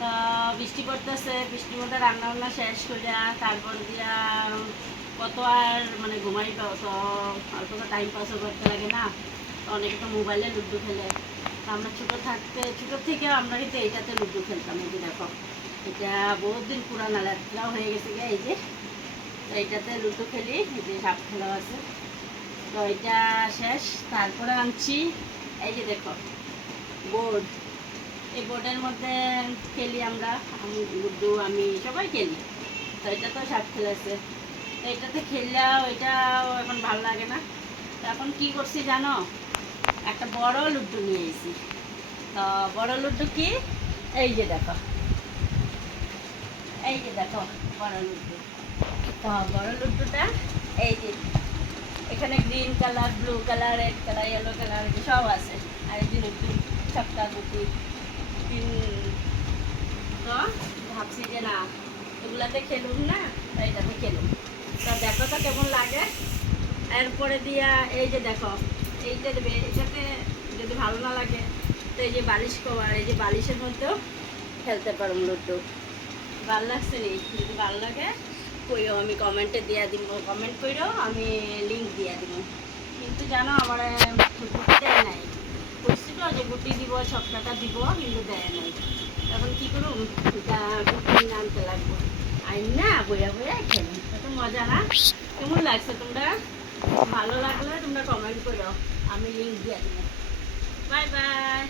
তো বৃষ্টি পড়তেছে, বৃষ্টির মধ্যে রান্না বান্না শেষ করে তারপর দিয়া কত আর মানে ঘুমাই পাও, তো অল্প তো টাইম পাসও করতে লাগে না। তো অনেকে তো মোবাইলে লুডো খেলে। তো আমরা ছোটো থেকেও আমরা কিন্তু এইটাতে লুডো খেলতাম। এই যে দেখো, এটা বহুত দিন পুরানা লেটরাও হয়ে গেছে গিয়ে। এই যে তো এইটাতে লুডো খেলি, এই যে সাপ খেলা আছে। তো এটা শেষ, তারপরে আনছি এই যে দেখো বোর্ড। এই বোর্ডের মধ্যে খেলি আমরা, গুড্ডু আমি সবাই খেলি। তো এটা তো সাপ খেলেছে, তো এটাতে খেললেও এটাও এখন ভালো লাগে না। তো এখন কী করছি জানো, একটা বড় লুড্ডু নিয়ে এসেছি। তো বড় লুড্ডু কি, এই যে দেখো, এই যে দেখো বড় লুড্ডু। তো বড় লুড্ডুটা এই যে এখানে green colour, blue colour, red colour, yellow colour সব আছে। আর এই যে লুড্ডু ছক্কা গুটি তো ভাবছি যে না এগুলাতে খেলুম না, এইটাতে খেলুম। তো দেখো তো কেমন লাগে। এরপরে দিয়া এই যে দেখো, এইটা দেবে, এটাতে যদি ভালো না লাগে তো এই যে বালিশ কভার, এই যে বালিশের মধ্যেও খেলতে পারুম লুডো। ভালো লাগছে নি? যদি ভালো লাগে কইও, আমি কমেন্টে দিয়া দিব, কমেন্ট কইরো, আমি লিঙ্ক দিয়া দিব। কিন্তু জানো আমার গুটি দেয় নাই, বলছিল যে গুটি দিব, ছক্কাটা দিব, কিন্তু দেয় নাই। এখন কী করুম, গুটি আনতে লাগবো, আইন না বইয়া বইয়া খেলি। কত মজা না? কেমন লাগছে তোমরা? ভালো লাগলে তোমরা কমেন্ট করো, আমি লিঙ্ক দিয়ে দেবো। Bye bye.